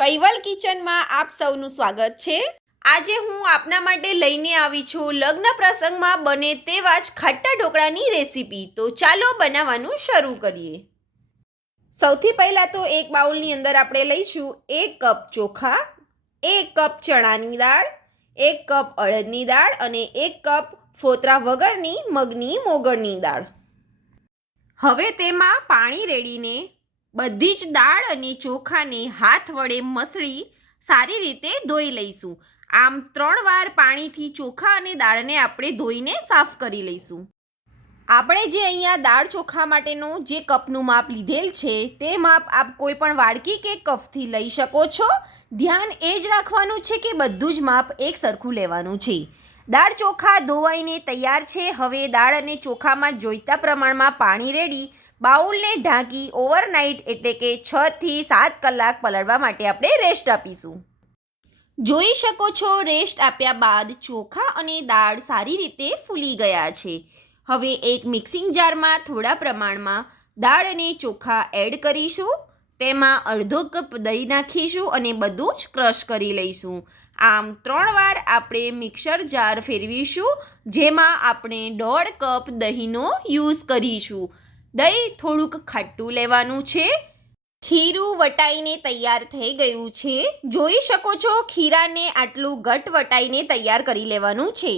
કૈવલ કિચનમાં આપ સૌનું સ્વાગત છે। આજે હું આપના માટે લઈને આવી છું લગ્ન પ્રસંગમાં બને તેવા જ ખાટા ઢોકળાની રેસીપી। તો ચાલો બનાવવાનું શરૂ કરીએ। સૌથી પહેલાં તો એક બાઉલની અંદર આપણે લઈશું 1 કપ ચોખા, 1 કપ ચણાની દાળ, 1 કપ અડદની દાળ અને 1 કપ ફોતરા વગરની મગની મોગળની દાળ। હવે તેમાં પાણી રેડીને બધી જ દાળ અને ચોખાને હાથ વડે મસળી સારી રીતે ધોઈ લઈશું। આમ 3 વાર પાણીથી ચોખા અને દાળને આપણે ધોઈને સાફ કરી લઈશું। આપણે જે અહીંયા દાળ ચોખા માટેનું જે કપનું માપ લીધેલ છે તે માપ આપ કોઈ પણ વાડકી કે કપથી લઈ શકો છો। ધ્યાન એ જ રાખવાનું છે કે બધું જ માપ એક સરખું લેવાનું છે। દાળ ચોખા ધોવાઈને તૈયાર છે। હવે દાળ અને ચોખામાં જોઈતા પ્રમાણમાં પાણી રેડી બાઉલને ઢાંકી ઓવરનાઇટ એટલે કે 6 થી 7 કલાક પલળવા માટે આપણે રેસ્ટ આપીશું। જોઈ શકો છો રેસ્ટ આપ્યા બાદ ચોખા અને દાળ સારી રીતે ફૂલી ગયા છે। હવે એક મિક્સિંગ જારમાં થોડા પ્રમાણમાં દાળ અને ચોખા એડ કરીશું। તેમાં અડધો કપ દહીં નાખીશું અને બધું જ ક્રશ કરી લઈશું। આમ 3 વાર આપણે મિક્સર જાર ફેરવીશું, જેમાં આપણે 1.5 કપ દહીંનો યુઝ કરીશું। દહીં થોડુંક ખાટું લેવાનું છે। ખીરું વટાઈને તૈયાર થઈ ગયું છે। જોઈ શકો છો ખીરાને આટલું ઘટ વટાઈને તૈયાર કરી લેવાનું છે।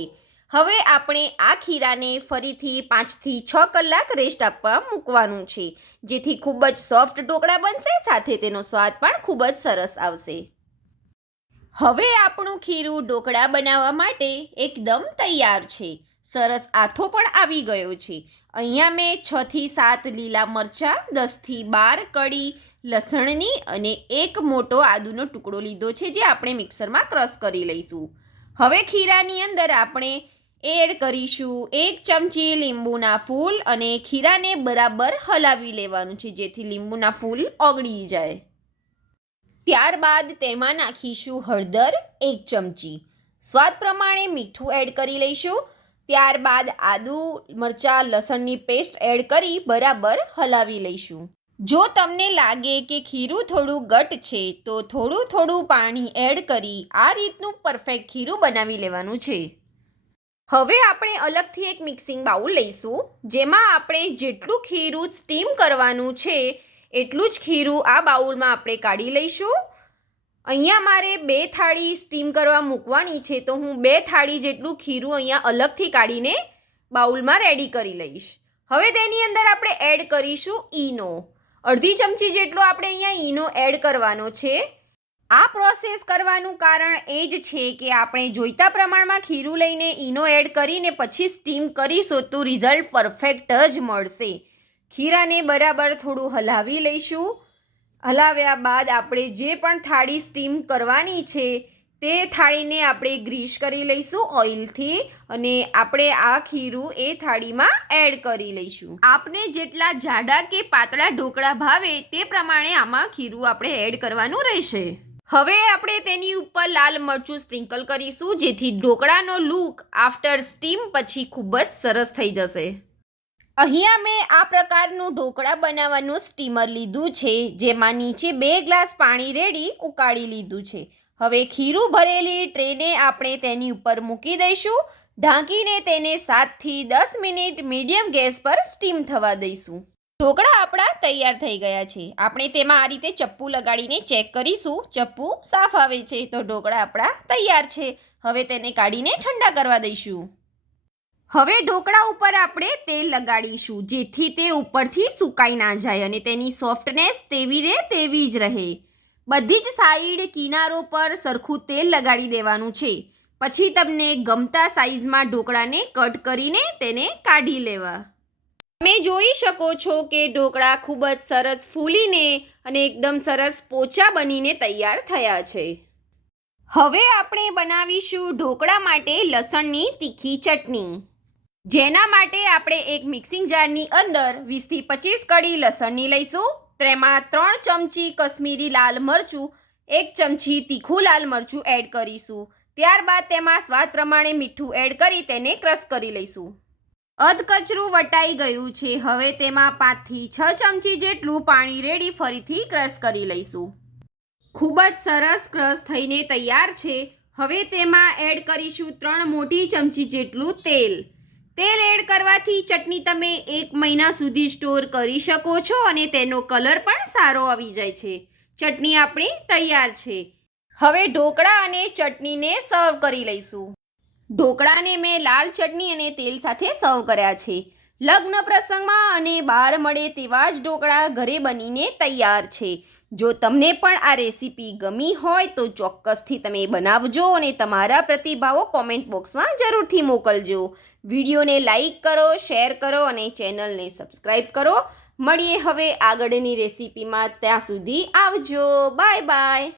હવે આપણે આ ખીરાને ફરીથી 5 થી 6 કલાક રેસ્ટ આપવા મૂકવાનું છે, જેથી ખૂબ જ સોફ્ટ ઢોકળા બનશે, સાથે તેનો સ્વાદ પણ ખૂબ જ સરસ આવશે। હવે આપણું ખીરું ઢોકળા બનાવવા માટે એકદમ તૈયાર છે। સરસ આથો પણ આવી ગયો છે। અહીંયા મેં 6 થી 7 લીલા મરચાં, 10 થી 12 કળી લસણની અને 1 મોટો આદુનો ટુકડો લીધો છે, જે આપણે મિક્સરમાં ક્રશ કરી લઈશું। હવે ખીરાની અંદર આપણે એડ કરીશું 1 ચમચી લીંબુના ફૂલ અને ખીરાને બરાબર હલાવી લેવાનું છે, જેથી લીંબુના ફૂલ ઓગળી જાય। ત્યારબાદ તેમાં નાખીશું હળદર 1 ચમચી, સ્વાદ પ્રમાણે મીઠું એડ કરી લઈશું। ત્યારબાદ આદુ મરચાં લસણની પેસ્ટ એડ કરી બરાબર હલાવી લઈશું। જો તમને લાગે કે ખીરું થોડું ઘટ છે તો થોડું પાણી એડ કરી આ રીતનું પરફેક્ટ ખીરું બનાવી લેવાનું છે। હવે આપણે અલગથી એક મિક્સિંગ બાઉલ લઈશું, જેમાં આપણે જેટલું ખીરું સ્ટીમ કરવાનું છે એટલું જ ખીરું આ બાઉલમાં આપણે કાઢી લઈશું। અહીંયા મારે 2 થાળી સ્ટીમ કરવા મૂકવાની છે, તો હું 2 થાળી જેટલું ખીરું અહીંયા અલગથી કાઢીને બાઉલમાં રેડી કરી લઈશ। હવે તેની અંદર આપણે એડ કરીશું ઈનો, અડધી ચમચી જેટલો આપણે અહીંયા ઈનો એડ કરવાનો છે। આ પ્રોસેસ કરવાનું કારણ એ જ છે કે આપણે જોઈતા પ્રમાણમાં ખીરું લઈને ઈનો એડ કરીને પછી સ્ટીમ કરીશું તો રિઝલ્ટ પરફેક્ટ જ મળશે। ખીરાને બરાબર થોડું હલાવી લઈશું। હલાવ્યા બાદ આપણે જે પણ થાળી સ્ટીમ કરવાની છે તે થાળીને આપણે ગ્રીસ કરી લઈશું ઓઇલથી અને આપણે આ ખીરું એ થાળીમાં એડ કરી લઈશું। આપને જેટલા જાડા કે પાતળા ઢોકળા ભાવે તે પ્રમાણે આમાં ખીરું આપણે એડ કરવાનું રહેશે। હવે આપણે તેની ઉપર લાલ મરચું સ્પ્રિંકલ કરીશું, જેથી ઢોકળાનો લુક આફ્ટર સ્ટીમ પછી ખૂબ જ સરસ થઈ જશે। અહીંયા મેં આ પ્રકારનું ઢોકળા બનાવવાનું સ્ટીમર લીધું છે, જેમાં નીચે 2 ગ્લાસ પાણી રેડી ઉકાળી લીધું છે। હવે ખીરું ભરેલી ટ્રેને આપણે તેની ઉપર મૂકી દઈશું, ઢાંકીને તેને 7 થી 10 મિનિટ મીડિયમ ગેસ પર સ્ટીમ થવા દઈશું। ઢોકળા આપણા તૈયાર થઈ ગયા છે। આપણે તેમાં આ રીતે ચપ્પુ લગાડીને ચેક કરીશું, ચપ્પુ સાફ આવે છે તો ઢોકળા આપણા તૈયાર છે। હવે તેને કાઢીને ઠંડા કરવા દઈશું। હવે ઢોકળા ઉપર આપણે તેલ લગાડીશું, જેથી તે ઉપરથી સુકાઈ ના જાય અને તેની સોફ્ટનેસ તેવી જ રહે। બધી જ સાઈડ કિનારો પર સરખું તેલ લગાડી દેવાનું છે। પછી તમને ગમતા સાઈઝમાં ઢોકળાને કટ કરીને તેને કાઢી લેવા। તમે જોઈ શકો છો કે ઢોકળા ખૂબ જ સરસ ફૂલીને અને એકદમ સરસ પોચા બનીને તૈયાર થયા છે। હવે આપણે બનાવીશું ઢોકળા માટે લસણની તીખી ચટણી, જેના માટે આપણે એક મિક્સિંગ જારની અંદર 20 થી 25 કળી લસણની લઈશું। તેમાં 3 ચમચી કશ્મીરી લાલ મરચું, 1 ચમચી તીખું લાલ મરચું એડ કરીશું। ત્યારબાદ તેમાં સ્વાદ પ્રમાણે મીઠું એડ કરી તેને ક્રશ કરી લઈશું। અધકચરું વટાઈ ગયું છે। હવે તેમાં 5 થી 6 ચમચી જેટલું પાણી રેડી ફરીથી ક્રશ કરી લઈશું। ખૂબ જ સરસ ક્રશ થઈને તૈયાર છે. હવે તેમાં એડ કરીશું 3 મોટી ચમચી જેટલું તેલ. તેલ એડ કરવાથી ચટણી તમે 1 મહિના સુધી સ્ટોર કરી શકો છો અને તેનો કલર પણ સારો આવી જાય છે. ચટણી આપણી તૈયાર છે. હવે ઢોકળા અને ચટણીને સર્વ કરી લઈશું. ઢોકળાને મેં લાલ ચટણી અને તેલ સાથે સર્વ કર્યા છે. લગ્ન પ્રસંગમાં અને બહાર મળે તેવા જ ઢોકળા ઘરે બનીને તૈયાર છે. જો તમને પણ આ રેસીપી ગમી હોય તો ચોક્કસથી તમે બનાવજો અને તમારા પ્રતિભાવો કોમેન્ટ બોક્સમાં જરૂરથી મોકલજો. વિડીયોને લાઈક કરો, શેર કરો અને ચેનલને સબસ્ક્રાઈબ કરો. મળીએ હવે આગળની રેસીપીમાં. ત્યાં સુધી આવજો. Bye bye.